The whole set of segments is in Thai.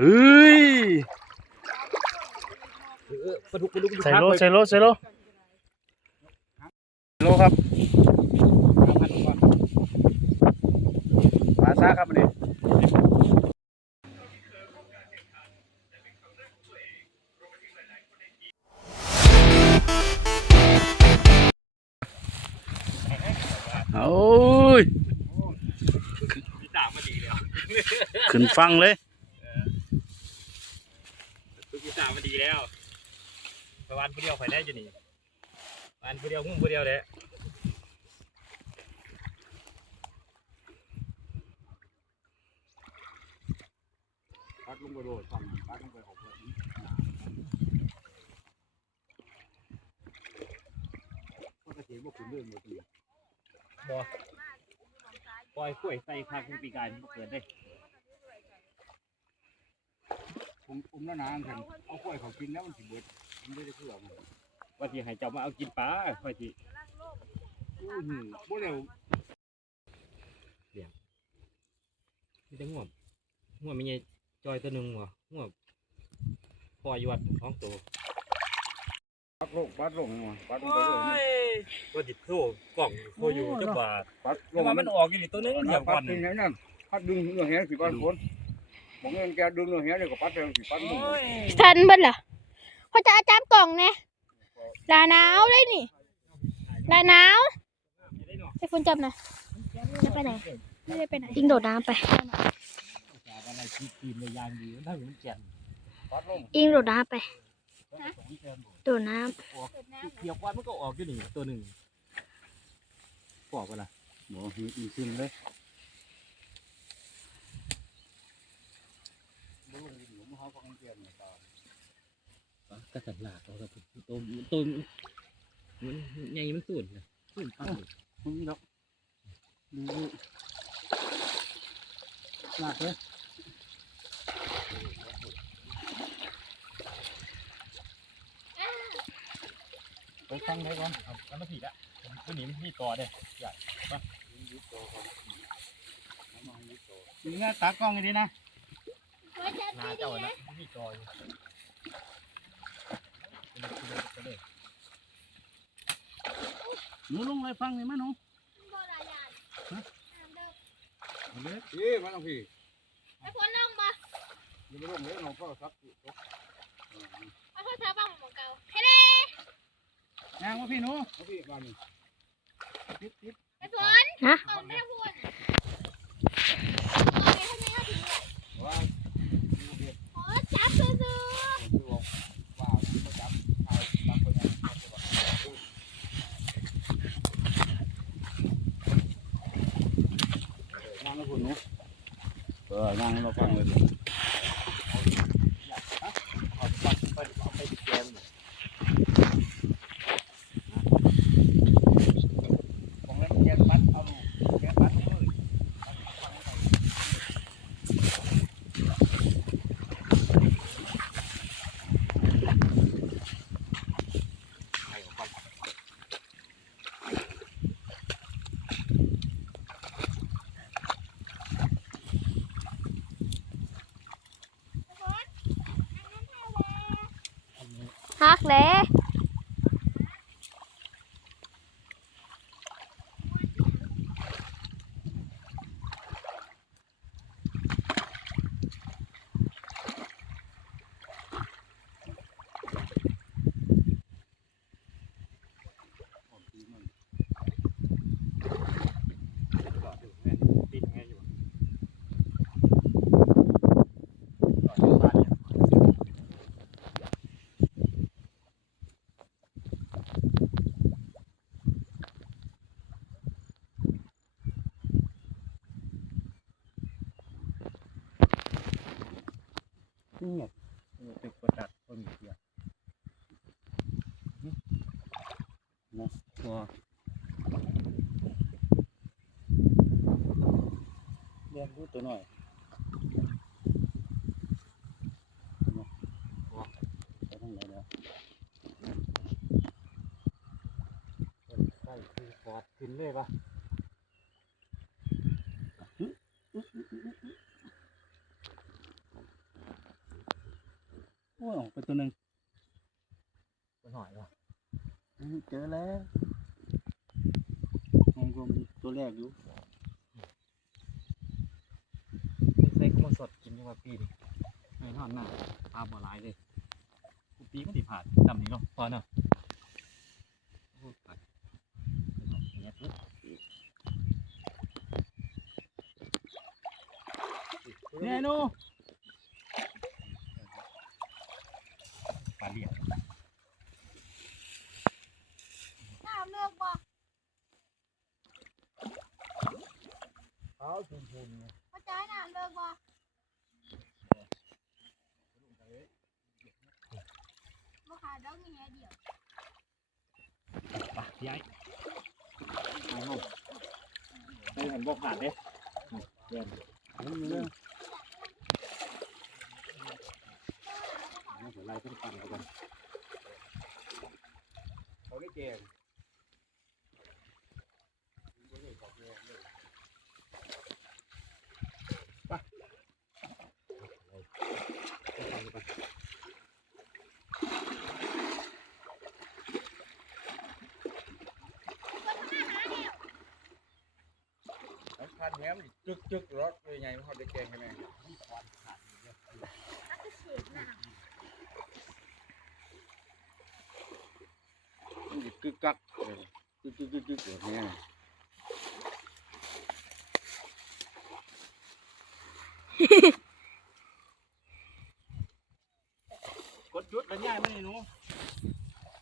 เฮ้ยเออปลาดุกปลาดุกใส่โลใส่โลใส่โลโลครับปลาซ่าครับอันนี้โอ้ยพี่ตามมาดีแล้วขึ้นฟังเลย พี่ตามมาดีแล้ว ประวันผู้เดียวไปได้จะหนีวันผู้เดียวงุ่มผู้เดียวเลยปัดลงไปโดดฝั่งปัดลงไปหกเลยก็จะเห็นว่าคุณเรื่องหมดเลยปล่อยกล้วยใส่คางคุณปีกายมันเกิดได้ ผมผมแล้วนานกันเอากล้วยเขากินแล้วมันสิเบิดมันไม่ได้เพื่อมันว่าที่ให้เจ้ามาเอากินปลาว่าที่อู้หูบ่เร็วมีแต่ง่วงง่วงมีไงจอยตัวหนึ่งวะง่วงปล่อยอยู่วัดท้องตัวปัดลงปัดลงมาปัดลงไปเลย ก็จิตโซ่กล่องโคอยู่จังหวะปัดลเพราะงว่ามัมันนออกอยู่นี่ตัวนึงมันเหยียบปัก่อดนเป็นไงนั่นปัดดึงเนื้อแหสิปัดคน บอกเงินแกดึงเนื้อแหเนี่ยก็ปัดไปสิปัดมึงทันเบิ้ลเหรอเขาจะเอาจับกล่องเนี่ยลาหนาวเลยนี่ลาหนาวไอ้คนจับหน่อยจะไปไหนไม่ได้ไปไหนยิงโดดน้ำไป อะไรทีทีมในยางดีมันถ้ามันแก่นปัดลงยิงโดดน้ำไปโดดน้เกี่ยวก้อนมันก็ออกอยู่นี่ตัวหนึ่งปอกไปละบ่มีอีกขึ้นเลยบ่ลงดินหลุมเขาก็คงเกียนเนี่ยตา ก็สันหลากเราก็ตัวตัวมันใหญ่มันสูนนะสูนปั้งมึงดอกดูลากเลยไปฟังได้ก่อนเอาแล้วมาผิดอะผมตัวนี้มันพี่ต่อเด้นี่นะตากล้องดีนะนาเจ้านะพี่ต่ออยู่ หนูลงไปฟังเลยมั้ยหนูเอาเลยพี่มาลองพี่ำไอ้คนน้องบ่อยังไม่ลงเลยน้องก็ซักอยู่ไอ้คนชาวบ้านของเก่ายางว่าพี่หนูเอาพี่มานี่ติดติดไอ้ฝนเอาไม่พูดเอา นะตัวเรียนรู้ตัวหน่อยไปทางไหนแล้วใช่คือฟอดขึ้นเลยปะโอ้ยออกไปตัวหนึ่งมันหอยวะอืม เจอแล้วมันก็มีตัวแรกอยู่ใส่ก็มาสดกินยังว่าปีนี่ไอ้นอนหน้าปลาบ่หลายเลยกูปีมันสิผ่านดำนี่เนาะพอเนาะโอ้ยไปเนี่ยปุ๊บเนี่ยหนูปลาเลี้ยง น้ำเลิกบ่ เอาชุมชนพ่อจ๋าน้ำเลิกบ่บ่ขาดดอกนี่แฮเดียวปลาใหญ่เอาเนาะไม่เห็นบ่ผ่านเด้เดินมันมีเรื่องเดี๋ยวไล่ขึ้นปั่นกันเขาได้แกง นแหมจึกจึกรถเลยไงเขาได้แกงกันไหมันจะกึกกักเลยกึกกึกกึกกึกแบบนี้กดจุดแล้วง่ายมั้ยหนู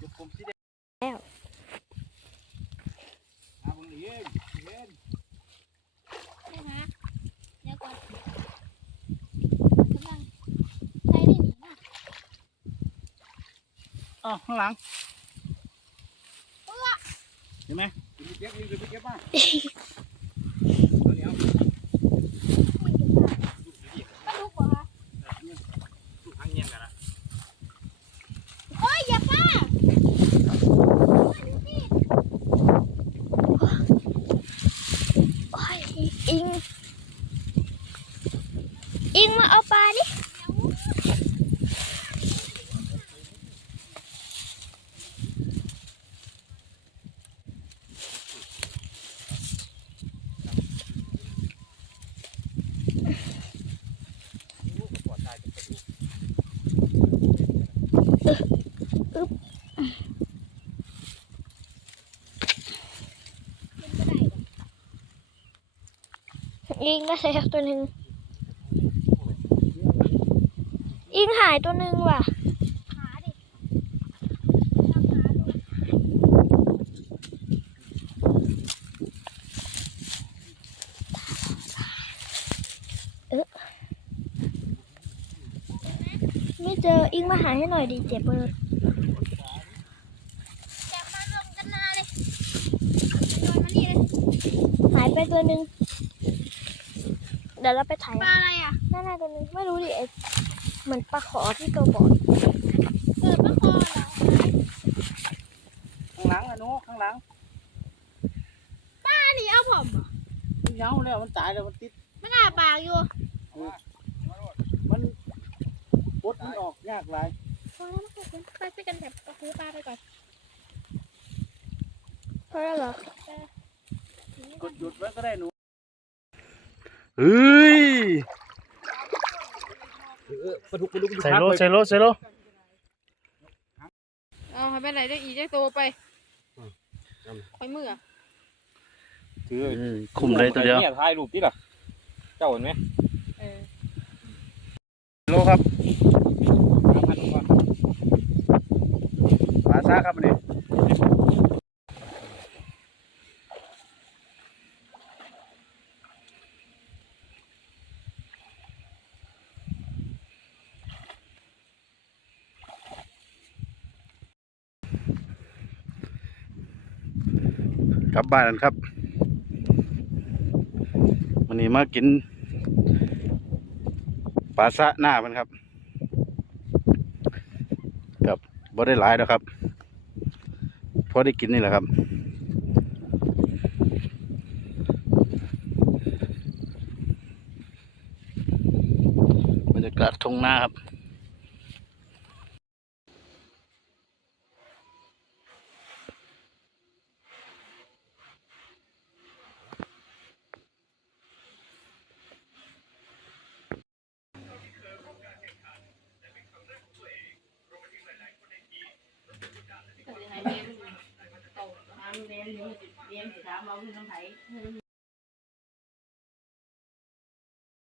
จุดผมสีแดง แล้ว อ่ามึงเองเห็น นี่ฮะเดี๋ยวก่อนกำลังใช้ได้หนีนะ ข้างหลังเห็นไหมคุณไปเก็บนี่เก็บมา ตัวนี้เอา ไม่ถึงว่าปลาดุกบ่คะ ลูกหางเงี้ยกันละ โอ้ยอย่าป้าโอ้ยอิง อิงมาเอาปลาดิ ลูกกระปอดตายจะกระดูก อิงก็ใส่ตัวหนึ่งอิงหายตัวหนึ่งว่ะขาดิไม่เจออิงมาหาให้หน่อยดิเจ็บเบอร์จับมารวมกันนาเลยโยนมานี่เลยหายไปตัวหนึ่ง เดี๋ยวเราไปถ่ายปลาอะไรอะนั่นน่ะตัวหนึ่งไม่รู้ดิไอเหมือนปลาขอที่ตัวบอดเกิดปลาคอเหรอข้างหลังอะหนูข้างหลังป้านี่เอาผมเหรอมันเหงาแล้วมันตายแล้วมันติด มันอาปากอยู่มันปลดมันออกยากหลายพอแล้วนะคะคุณไปไปกันแบบเอาซื้อปลาไปก่อนพอแล้วเหรอ กดหยุดไว้ก็ได้หนู เฮ้ยเออปลาดุกปลาดุกใส่โลใส่โลใส่โลเอาให้ไปไหนได้อีกได้โตไปไปมืออะถือคุมเลยตัวเดียวเนี่ยถ่ายรูปติล่ะเจ้าเห็นไหมเออโลครับทางพันธุ์ก่อนปลาซ่าครับอัน ลับบ้านกันครับวันนี้มากินปลาซะหน้ามันครับกับบ่ได้หลายแล้วครับพอได้กินนี่แหละครับบรรยากาศทงนาครับ เลี้ยงสิเลี้